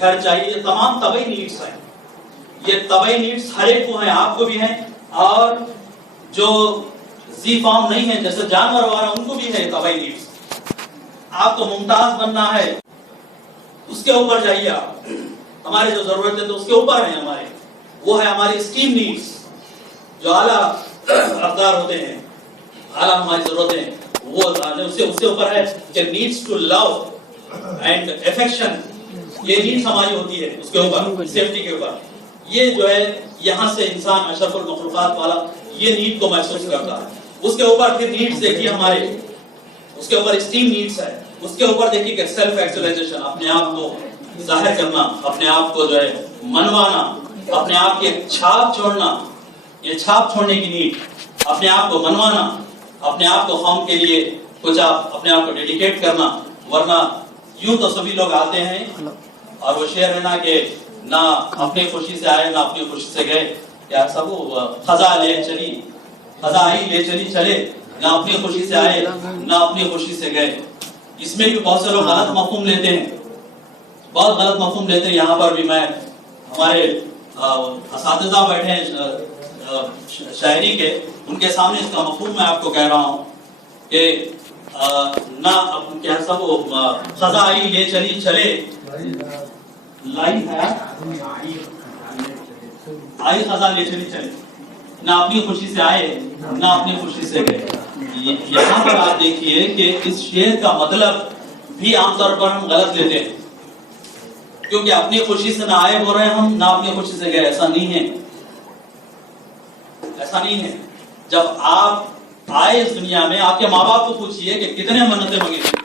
گھر چاہیے، تمام طبعی نیڈس ہیں. یہ طبعی نیڈس ہر ایک کو ہیں، آپ کو بھی ہیں، اور جو زی فارم نہیں ہے جیسے جانور وغیرہ ان کو بھی ہے طبعی نیڈس. آپ کو ممتاز بننا ہے، اس کے اوپر جائیے آپ. ہمارے جو ضرورتیں تو اس کے اوپر ہیں ہمارے، وہ ہے ہماری اسٹیم نیڈس. جو اعلیٰ افزار ہوتے ہیں، اعلیٰ ہماری ضرورتیں، وہ اس سے اوپر ہے کہ needs to love and affection. یہ نیڈس ہماری ہوتی ہے اس کے اوپر، سیفٹی کے اوپر. یہ جو ہے یہاں سے انسان اشرف المخلوقات والا یہ نیڈ کو محسوس کرتا ہے. اس کے اوپر پھر نیڈس دیکھیے ہمارے، اس کے اوپر اسٹیم نیڈس ہے. اس کے اوپر دیکھیے کہ سیلف ایکچولائزیشن، اپنے آپ کو ظاہر کرنا، اپنے آپ کو جو ہے منوانا، اپنے آپ کی ایک چھاپ چھوڑنا. یہ چھاپ چھوڑنے کی نیڈ، اپنے آپ کو منوانا، اپنے آپ کو قوم کے لیے کچھ آپ اپنے آپ کو ڈیڈیکیٹ کرنا. ورنہ یوں تو سبھی لوگ آتے ہیں اور وہ شعر ہے نا کہ نہ اپنی خوشی سے آئے نہ اپنی خوشی سے گئے. کیا سب خزاں لے چلی، خزاں آئی لے چلی چلے، نہ اپنی خوشی سے آئے نہ اپنی خوشی سے گئے. اس میں بھی بہت سے لوگ غلط مفہوم لیتے ہیں، بہت غلط مفہوم لیتے ہیں. یہاں پر بھی میں ہمارے اساتذہ بیٹھے ہیں شاعری کے، ان کے سامنے اس کا مفہوم میں آپ کو کہہ رہا ہوں کہ نہ کیا سب خزاں آئی لے چلی چلے، لائی ہے آئی خزاں لے چلی چلے، نہ اپنی خوشی سے آئے نہ اپنی خوشی سے گئے. یہاں پر آپ دیکھیے کہ اس شعر کا مطلب بھی عام طور پر ہم غلط لیتے ہیں، کیونکہ اپنی خوشی سے نہ آئے ہو رہے ہیں ہم، نہ اپنی خوشی سے گئے. ایسا نہیں ہے، ایسا نہیں ہے. جب آپ آئے اس دنیا میں، آپ کے ماں باپ کو پوچھئے کہ کتنے منتیں مانگی تھی.